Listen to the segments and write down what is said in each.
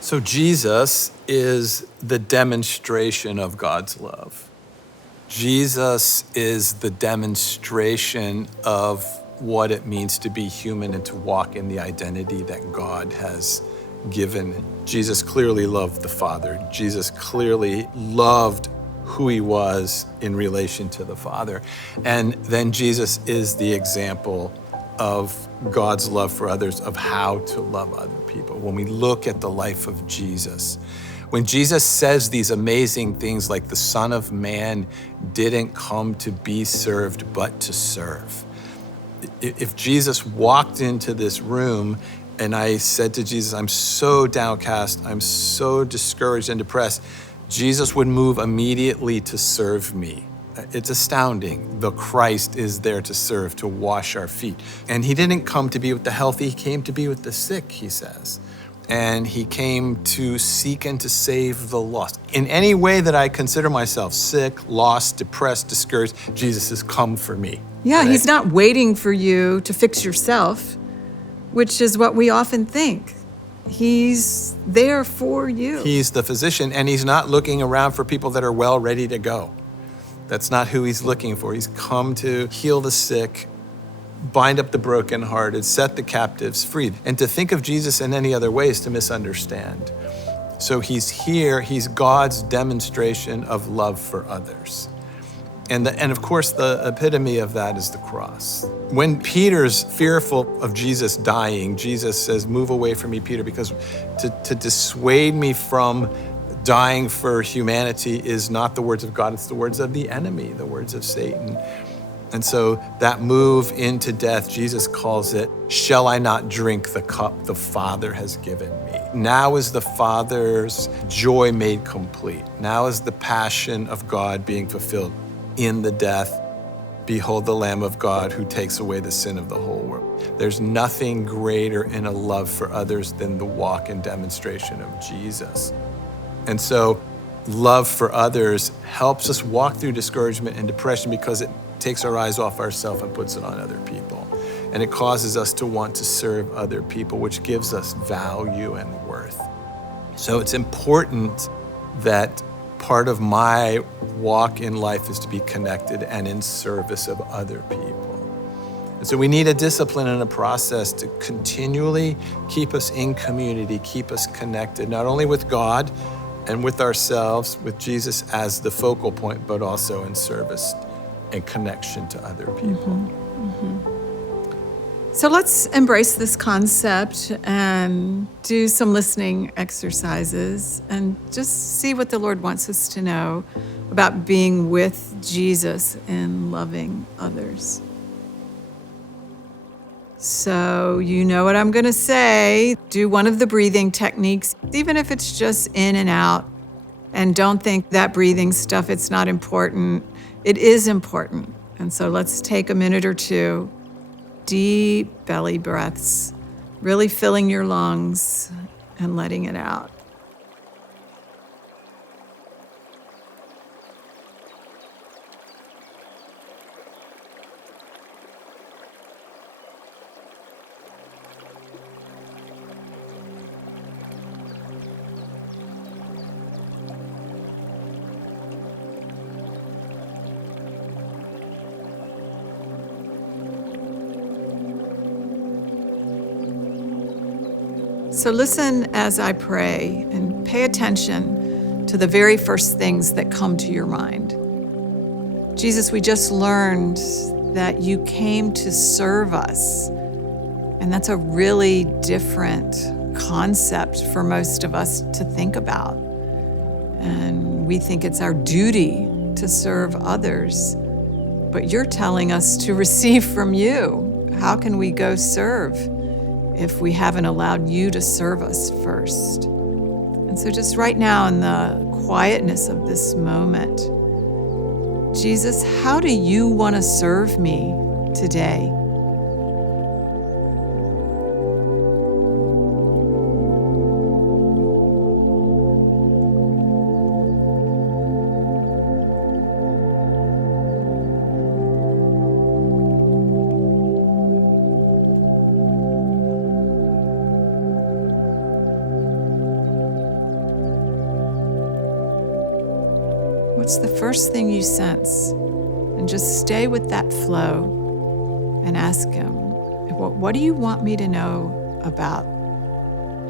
So Jesus is the demonstration of God's love. Jesus is the demonstration of what it means to be human and to walk in the identity that God has given. Jesus clearly loved the Father. Jesus clearly loved who he was in relation to the Father. And then Jesus is the example of God's love for others, of how to love other people. When we look at the life of Jesus, when Jesus says these amazing things like the Son of Man didn't come to be served, but to serve. If Jesus walked into this room and I said to Jesus, I'm so downcast, I'm so discouraged and depressed, Jesus would move immediately to serve me. It's astounding. The Christ is there to serve, to wash our feet. And he didn't come to be with the healthy, he came to be with the sick, he says. And he came to seek and to save the lost. In any way that I consider myself sick, lost, depressed, discouraged, Jesus has come for me. Yeah, Right? he's not waiting for you to fix yourself, which is what we often think. He's there for you. He's the physician, and he's not looking around for people that are well ready to go. That's not who he's looking for. He's come to heal the sick, bind up the brokenhearted, set the captives free. And to think of Jesus in any other way is to misunderstand. So he's here, he's God's demonstration of love for others. And of course, the epitome of that is the cross. When Peter's fearful of Jesus dying, Jesus says, move away from me, Peter, because to dissuade me from dying for humanity is not the words of God, it's the words of the enemy, the words of Satan. And so that move into death, Jesus calls it, shall I not drink the cup the Father has given me? Now is the Father's joy made complete. Now is the passion of God being fulfilled in the death. Behold the Lamb of God who takes away the sin of the whole world. There's nothing greater in a love for others than the walk and demonstration of Jesus. And so love for others helps us walk through discouragement and depression because it takes our eyes off ourselves and puts it on other people. And it causes us to want to serve other people, which gives us value and worth. So it's important that part of my walk in life is to be connected and in service of other people. And so we need a discipline and a process to continually keep us in community, keep us connected, not only with God and with ourselves, with Jesus as the focal point, but also in service and connection to other people. So let's embrace this concept and do some listening exercises and just see what the Lord wants us to know about being with Jesus and loving others. So you know what I'm going to say. Do one of the breathing techniques, even if it's just in and out. And don't think that breathing stuff, it's not important. It is important. And so let's take a minute or two. Deep belly breaths, really filling your lungs and letting it out. So listen as I pray and pay attention to the very first things that come to your mind. Jesus, we just learned that you came to serve us. And that's a really different concept for most of us to think about. And we think it's our duty to serve others. But you're telling us to receive from you. How can we go serve if we haven't allowed you to serve us first? And so just right now in the quietness of this moment, Jesus, how do you want to serve me today? What's the first thing you sense? And just stay with that flow and ask him, what do you want me to know about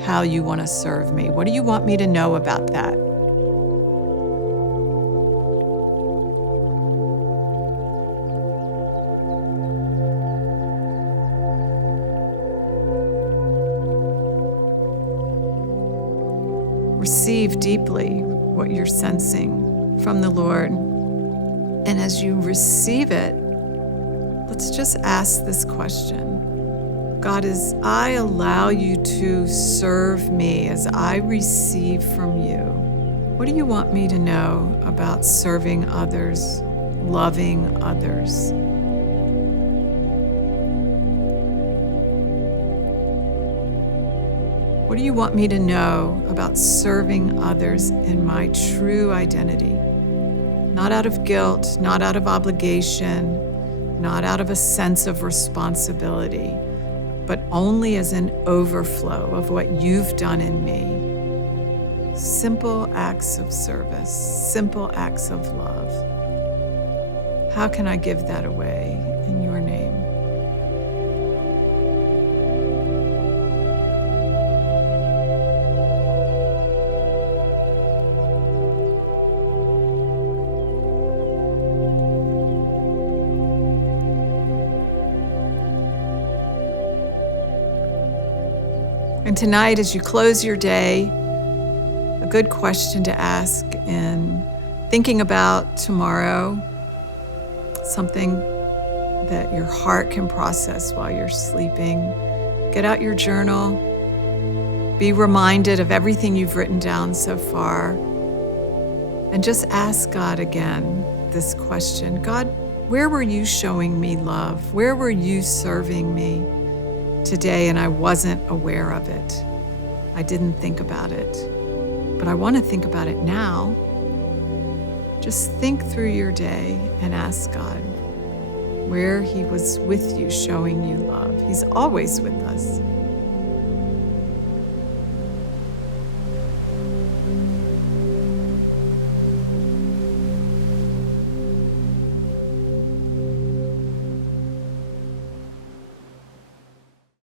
how you want to serve me? What do you want me to know about that? Receive deeply what you're sensing from the Lord. And as you receive it, let's just ask this question. God, as I allow you to serve me, as I receive from you, what do you want me to know about serving others, loving others? What do you want me to know about serving others in my true identity? Not out of guilt, not out of obligation, not out of a sense of responsibility, but only as an overflow of what you've done in me. Simple acts of service, simple acts of love. How can I give that away in your name? And tonight, as you close your day, a good question to ask in thinking about tomorrow, something that your heart can process while you're sleeping. Get out your journal, be reminded of everything you've written down so far, and just ask God again this question. God, where were you showing me love? Where were you serving me today and I wasn't aware of it? I didn't think about it, but I want to think about it now. Just think through your day and ask God where he was with you, showing you love. He's always with us.